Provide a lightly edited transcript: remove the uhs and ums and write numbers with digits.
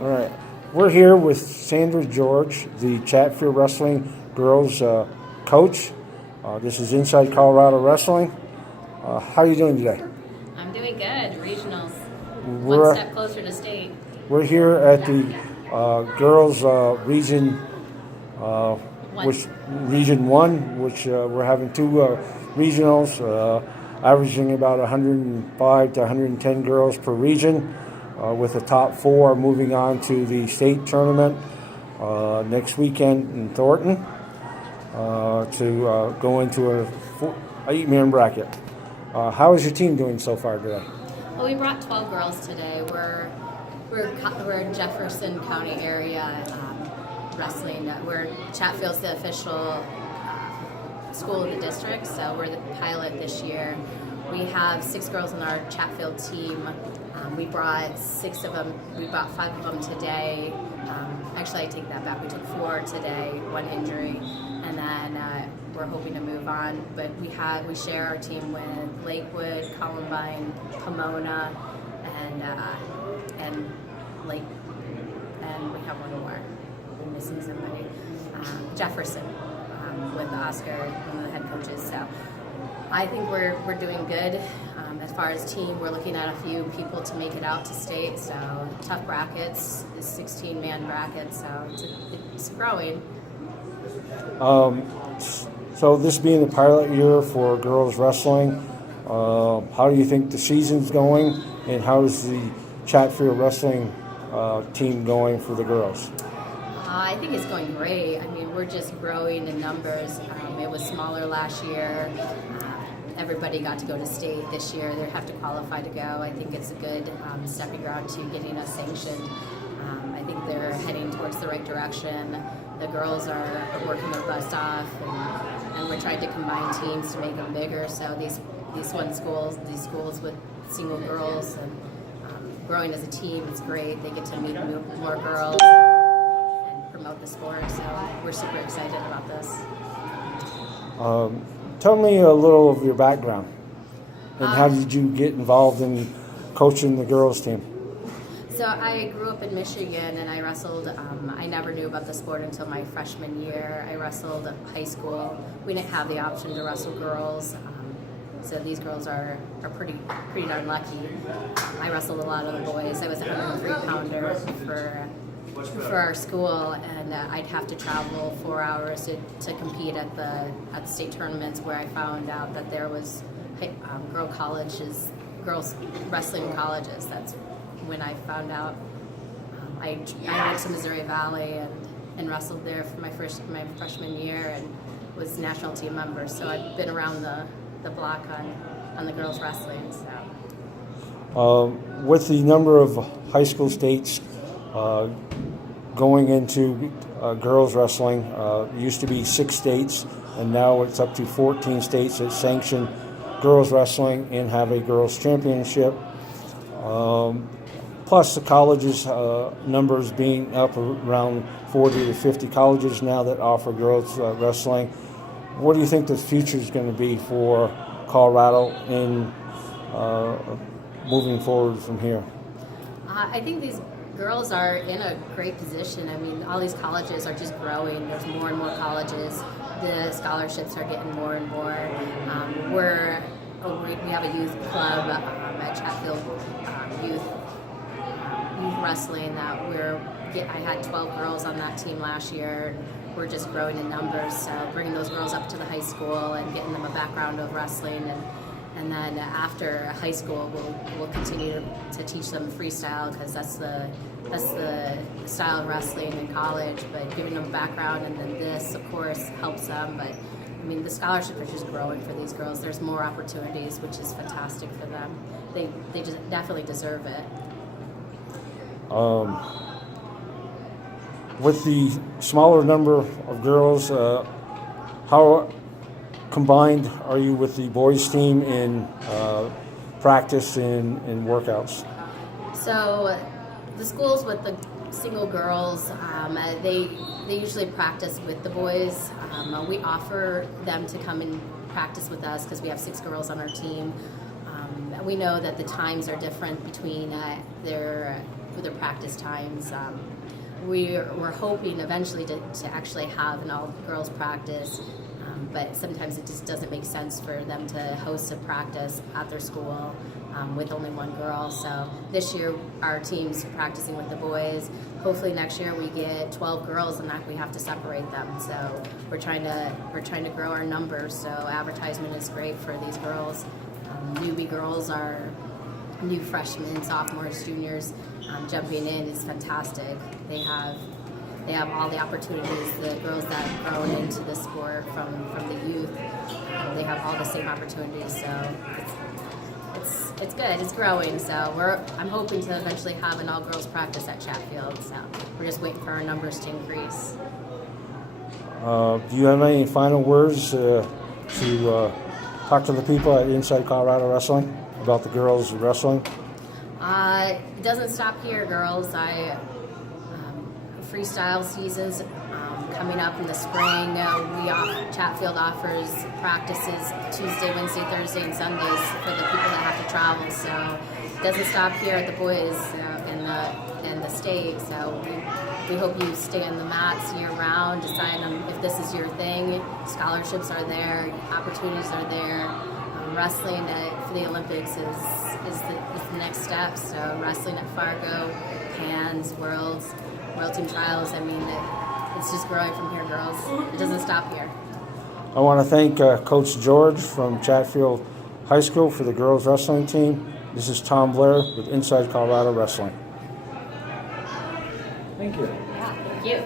All right. We're here with Sandra George, the Chatfield Wrestling girls coach. This is Inside Colorado Wrestling. How are you doing today? I'm doing good. Regionals. We're, One step closer to state. we're here at the girls region, which Region 1, which we're having two regionals, averaging about 105 to 110 girls per region. With the top four moving on to the state tournament next weekend in Thornton to go into a 8-man bracket. How is your team doing so far today? Well, we brought 12 girls today. We're in Jefferson County area wrestling. Chatfield's the official school of the district, so we're the pilot this year. We have 6 girls on our Chatfield team. We brought 6 of them. We brought 5 of them today. Actually, I take that back. We took 4 today, 1 injury, and then we're hoping to move on. But we share our team with Lakewood, Columbine, Pomona, and Lake, and we have one more. We're missing somebody. Jefferson with Oscar, one of the head coaches. So I think we're doing good. As far as team, we're looking at a few people to make it out to state. So tough brackets, 16-man brackets. So it's growing. So this being the pilot year for girls wrestling, how do you think the season's going, and how is the Chatfield wrestling team going for the girls? I think it's going great. I mean, we're just growing in numbers. It was smaller last year. Everybody got to go to state this year. They have to qualify to go. I think it's a good stepping ground to getting us sanctioned. I think they're heading towards the right direction. The girls are working their butts off, and we're trying to combine teams to make them bigger. So these schools with single girls and growing as a team, it's great. They get to meet more girls and promote the sport. So we're super excited about this. Tell me a little of your background, and how did you get involved in coaching the girls team? So I grew up in Michigan, and I wrestled. I never knew about the sport until my freshman year. I wrestled high school. We didn't have the option to wrestle girls, so these girls are pretty darn lucky. I wrestled a lot of the boys. I was a 103-pounder for our school, and I'd have to travel 4 hours to compete at the state tournaments, where I found out that there was girls wrestling colleges. That's when I found out. I went to Missouri Valley and wrestled there for my freshman year, and was national team member. So I've been around the block on the girls wrestling. So with the number of high school states going into girls wrestling, used to be 6 states, and now it's up to 14 states that sanction girls wrestling and have a girls championship. Plus the colleges numbers being up around 40 to 50 colleges now that offer girls wrestling. What do you think the future is going to be for Colorado in moving forward from here? I think these girls are in a great position. I mean, all these colleges are just growing. There's more and more colleges. The scholarships are getting more and more. We have a youth club at Chatfield, youth wrestling that I had 12 girls on that team last year. And we're just growing in numbers. So bringing those girls up to the high school and getting them a background of wrestling, and then after high school, we'll continue to teach them freestyle, because that's the style of wrestling in college. But giving them background, and then this, of course, helps them. But I mean, the scholarship is just growing for these girls. There's more opportunities, which is fantastic for them. They just definitely deserve it. With the smaller number of girls, how combined are you with the boys team in practice and workouts? So the schools with the single girls, they usually practice with the boys. We offer them to come and practice with us because we have 6 girls on our team. We know that the times are different between their with their practice times. We're hoping eventually to actually have an all-girls practice, but sometimes it just doesn't make sense for them to host a practice at their school with only one girl. So this year our team's practicing with the boys. Hopefully next year we get 12 girls and that we have to separate them. So we're trying to grow our numbers. So advertisement is great for these girls. Newbie girls are new freshmen, sophomores, juniors jumping in is fantastic. They have all the opportunities. The girls that have grown into the sport from the youth, they have all the same opportunities. So it's good. It's growing. So I'm hoping to eventually have an all-girls practice at Chatfield. So we're just waiting for our numbers to increase. Do you have any final words to talk to the people at Inside Colorado Wrestling about the girls wrestling? It doesn't stop here, girls. Freestyle seasons coming up in the spring. Chatfield offers practices Tuesday, Wednesday, Thursday, and Sundays for the people that have to travel. So it doesn't stop here at the boys in the state. So we hope you stay on the mats year round. Decide on if this is your thing. Scholarships are there. Opportunities are there. Wrestling for the Olympics is the next step. So wrestling at Fargo, Pans, World Team Trials. I mean, it's just growing from here, girls. It doesn't stop here. I want to thank Coach George from Chatfield High School for the girls wrestling team. This is Tom Blair with Inside Colorado Wrestling. Thank you. Yeah, thank you.